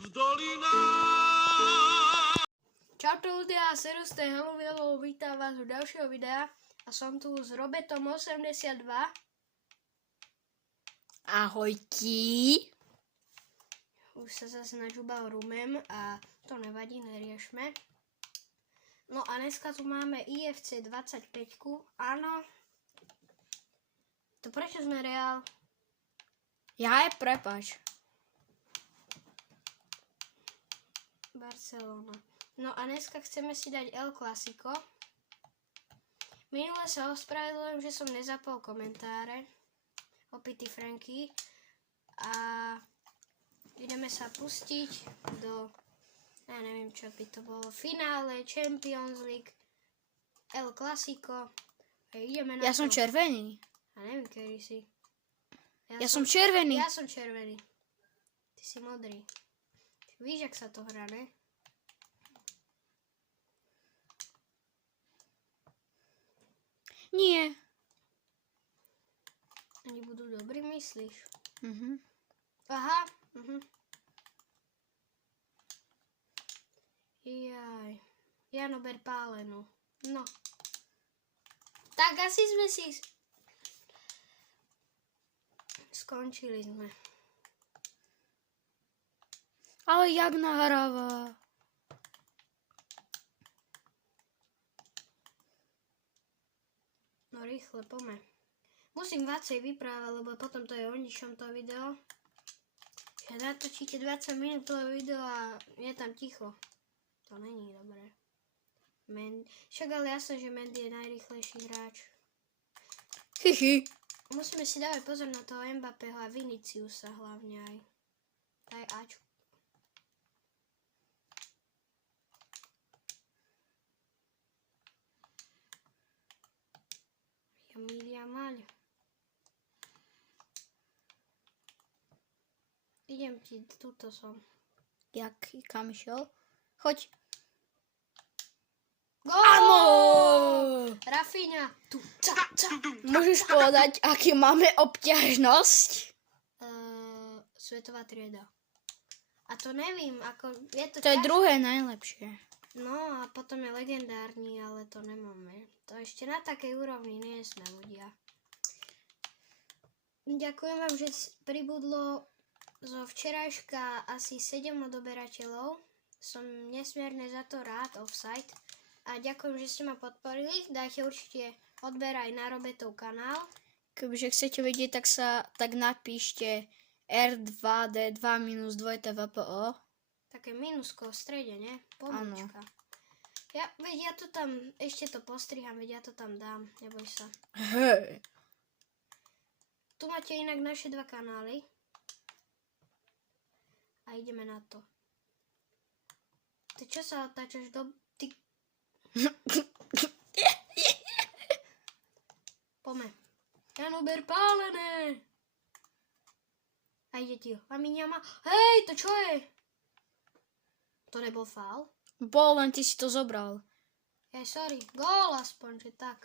v dolinách. Čaute ľudia, Serus Hello, vítam vás u ďalšieho videa a som tu s Robetom 82. Ahojky. Už sa zase načúbal rumem a to nevadí, neriešme. No a dneska tu máme IFC 25, áno. To prečo sme Real? Ja je prepač. Barcelona. No a dneska chceme si dať El Clasico. Minule sa ospravedlňujem, že som nezapol komentáre. Opity Franky. A ideme sa pustiť do, ja neviem čo by to bolo, finále Champions League El Clasico. Ideme na Ja som červený. A neviem, kedy si. Ja som červený. Ja som červený. Ty si modrý. Víš, jak sa to hrá, ne? Nie. Oni budú dobrí, myslíš? Mhm. Aha. Jaj. Jano, ber pálenu. No. Tak asi sme si... Skončili sme. Ale jak nahráva? No rýchle, poďme. Musím viacej vyprávať, lebo potom to je o ničom to video. Že natočíte 20 minútové video a je tam ticho. To není dobré. Však ale jasné, že Mendy je najrýchlejší hráč. Hihi. Musíme si dávať pozor na toho Mbappého a Viniciusa hlavne aj. Aj Ačku. Emilia Maľ. Idem ti, tuto som. Jak, kam išiel? Choď. Gól! Áno! Rafinha. Môžeš povedať, aký máme obťažnosť? Svetová trieda. A to nevím, ako je to To je ťažké. druhé najlepšie. No a potom je legendárny, ale to nemáme. To ešte na takej úrovni nie sme ľudia. Ďakujem vám, že pribudlo zo včerajška asi 7 odoberateľov. Som nesmierne za to rád, offside. A ďakujem, že ste ma podporili. Dajte určite odber aj na Robetov kanál. Kebyže chcete vedieť, tak napíšte R2D2 minus 2TVPO. Také minusko v strede, ne? Pomôčka. Ja to tam, ešte to postriham, ja to tam dám, neboj sa. Hej. Tu máte inak naše dva kanály. A ideme na to. Ty čo sa otáčaš do... Ty... Poďme. Jano, ber pálené! A ide ti ho. A Miňama. Hej, to čo je? To nebol faul? Bol, len ty si to zobral. Sorry. Gól aspoň, že tak.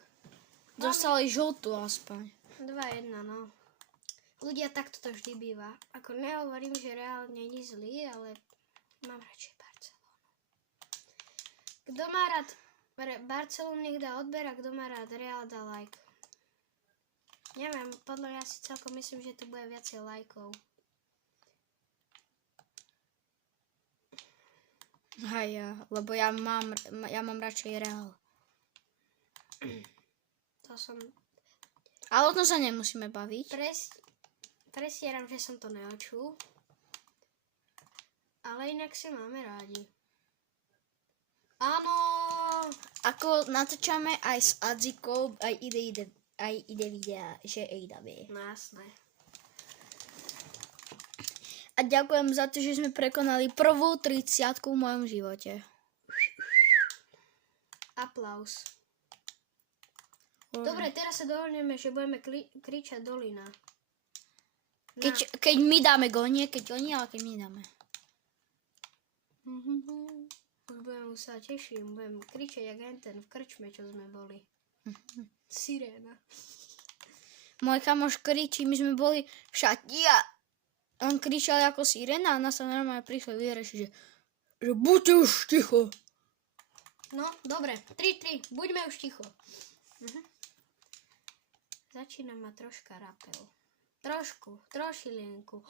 Dostali žltú aspoň. 2-1, no. Ľudia, takto to vždy býva. Ako nehovorím, že Real není zlý, ale mám radšej Barcelonu. Kto má rád Barcelonu, nech dá odber, a kto má rád Real, dá like. Neviem, podľa mňa si celkom myslím, že tu bude viacej lajkov. Hej, lebo ja mám radšej Real. To som... Ale o tom sa nemusíme baviť. Presieram, že som to neočul. Ale inak si máme rádi. Áno! Ako natáčame aj s Adzikou, aj ide videa, že dáme. No jasné. A ďakujem za to, že sme prekonali prvú 30-ku v mojom živote. Aplaus. Dobre, teraz sa dohodneme, že budeme kričať dolina. Keď my dáme gól, nie keď oni, ale keď my dáme. Už sa teším, budem kričať jak ten v krčme, čo sme boli. Siréna. Môj kamoš kričí, my sme boli v šati a On kričal ako sirena a nás sa normálne prišli vyriešiť, že buďte už ticho. No, dobre. 3-3. Buďme už ticho. Začína ma troška rapel. Trošilinku.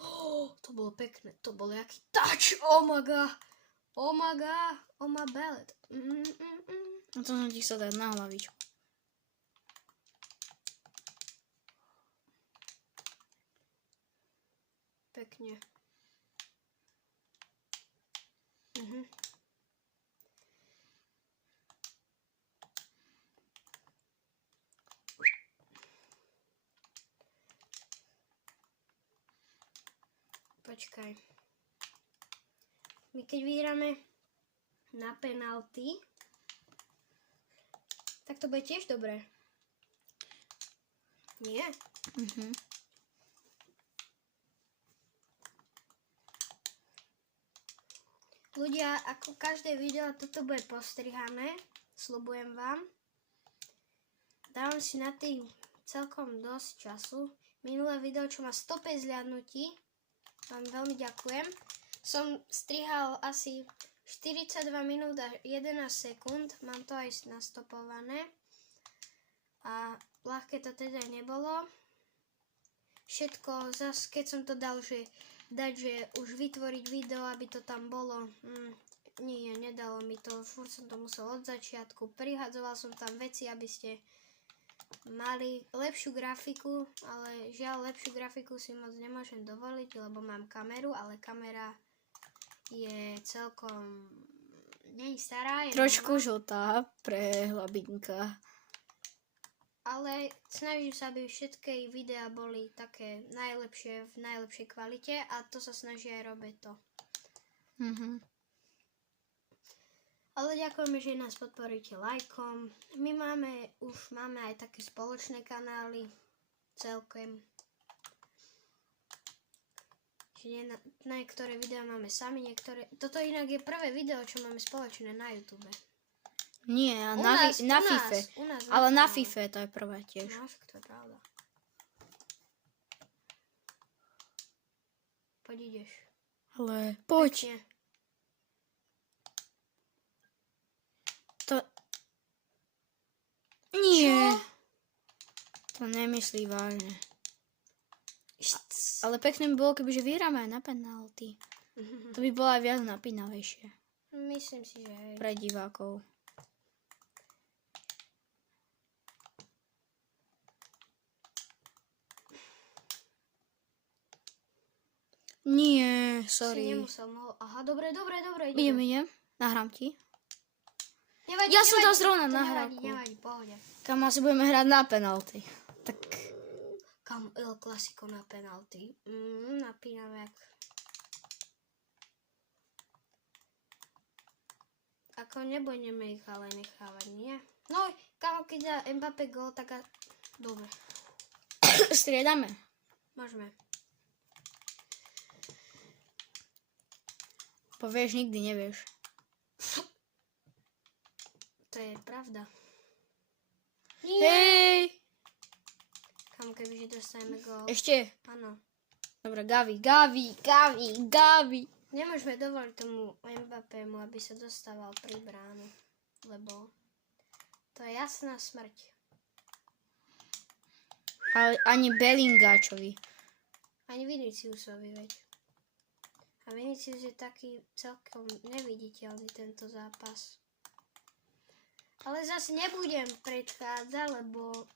To bolo pekné. To bol jaký touch. Oh my god. Oh my god. Oh my bellet. A to som ti chcel dať na hlavičku. Pekne. Počkaj. My keď vyhráme na penalty, tak to bude tiež dobré. Nie? Ľudia, ako každé video, toto bude postrihané. Sľubujem vám. Dávam si na tým celkom dosť času. Minulé video, čo má 105 zľadnutí, vám veľmi ďakujem. Som strihal asi 42 minút a 11 sekúnd. Mám to aj nastopované. A ľahké to teda nebolo. Všetko, zase keď som to dal, že už vytvoriť video, aby to tam bolo. Nie, nedalo mi to. Furt som to musel od začiatku. Prihadzoval som tam veci, aby ste mali lepšiu grafiku, ale žiaľ, lepšiu grafiku si moc nemôžem dovoliť, lebo mám kameru, ale kamera je celkom nie stará. Je Trošku žltá pre hlabinka. Ale snažím sa, aby všetky videá boli také najlepšie, v najlepšej kvalite a to sa snaží aj robiť to. Ale ďakujeme, že nás podporíte lajkom. My už máme aj také spoločné kanály celkem. Čiže na niektoré videá máme sami, niektoré... Toto inak je prvé video, čo máme spoločné na YouTube. Nie, na FIFA. Ale na FIFA to je prvé tiež. No, však to je pravda. Poď ideš. Ale poď. Pekne. To... Nie. Čo? To nemyslí vážne. Ale pekné by bolo, kebyže vyhráme aj na penalty. To by bolo aj viac napínavejšie. Myslím si, že hej. Pre divákov. Nie, sorry. Si nemusel, aha, dobre, Idem. Nahrám ti. Nevadí, Ja som dal nevadí, zrovna to nahrávku. Nevadí, pohode. Kam asi budeme hrať na penalty. Tak... Kam El Clasico na penalty. Napínavé jak... Ako nebudeme ich ale nechávať, nie? No, kam keď dá Mbappé gól, tak... Dobre, Striedame. môžeme. Povieš, nikdy nevieš. To je pravda. Hej! Kam kebyže dostaneme gól. Ešte. Áno. Dobre, Gavi. Nemôžeme dovoliť tomu Mbappému, aby sa dostával pri bránu. Lebo to je jasná smrť. Ale ani Bellingáčovi. Ani Viniciusovi, veď. A Vinicius je taký celkom neviditeľný tento zápas. Ale zase nebudem predchádzať, lebo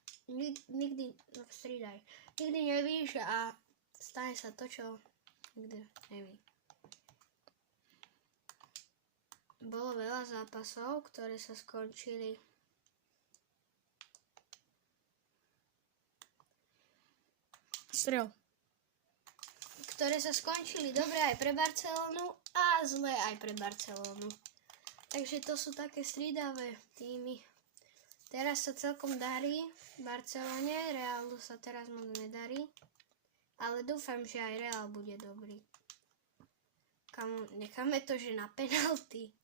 nikdy, no strídaj, nikdy nevíš a stane sa to, čo nikdy neví. Bolo veľa zápasov, ktoré sa skončili Strel. ktoré sa skončili dobre aj pre Barcelonu a zle aj pre Barcelonu. Takže to sú také stridavé týmy. Teraz sa celkom darí v Barcelone, Realu sa teraz moc nedarí, ale dúfam, že aj Real bude dobrý. Necháme to, že na penalty.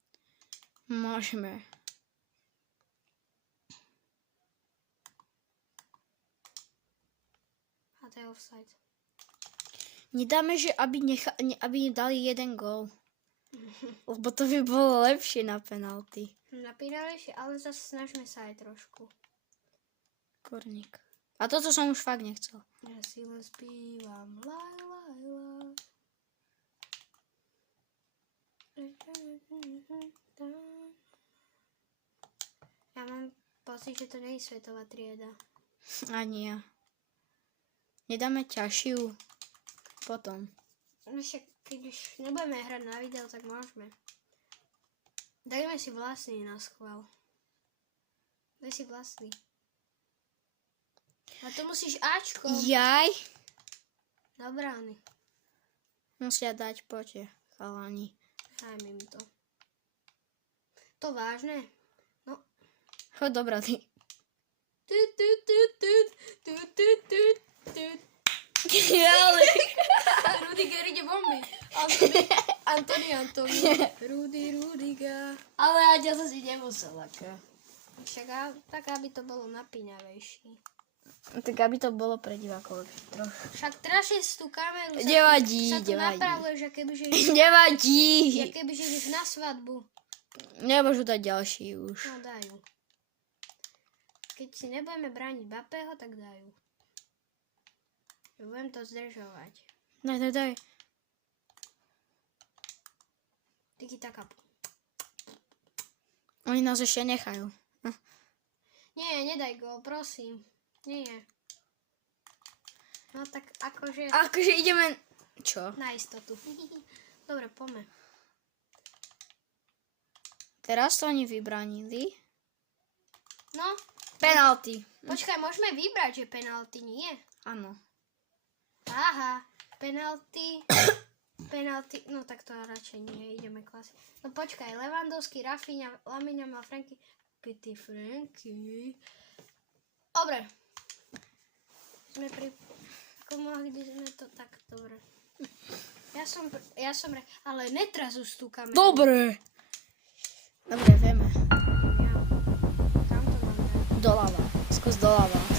Môžeme. A to je offside. Nedáme, že aby dali jeden gól. Lebo to by bolo lepšie na penalty. Napínalejšie, ale zase snažme sa aj trošku. Kurník. A toto som už fakt nechcel. Ja si len spívam. Laj, laj, laj. Ja mám pocit, že to nie je svetová trieda. Ani ja. Nedáme ťažšiu potom. No však, keď už nebudeme hrať na video, tak môžeme. Dajme si vlastný na schvál. Daj si vlastný. A to musíš Ačko. Jaj. Do brány. Musia dať, poďte, chalani. Dajme mi to. To vážne? No. Choď do brady. Ale... Rudiger ide bomby. Antony. Rudiger. Ale Aďa zase nemusel ako. Však tak, aby to bolo napínavejšie. Tak aby to bolo pre divákov trochu. Však trašíš tú kameru. Nevadí, sa tu napravuje, že kebyže Nevadí. ideš na svadbu. Nemôžu dať ďalší už. No dajú. Keď si nebudeme brániť Bapého, tak dajú. Budem to zdržovať. Daj. Tiki taka. Oni nás ešte nechajú. Nie, nedaj go, prosím. Nie. No tak akože Akože ideme... Čo? na istotu. Dobre, poďme. Teraz to oni vybránili. No, Penalty. počkaj, môžeme vybrať, že penalty nie. Áno. Aha, penalty, no tak to radšej nie, ideme klasy. No počkaj, Lewandowski, Rafinha, Lamine Yamal, Franky, Pity Franky. Dobre. Mohli by sme to tak, dobre. Ja som, ale netraz už tú kameru. Dobre, vieme. Ja. Kam to mám dať? Doľava. Skús doľava.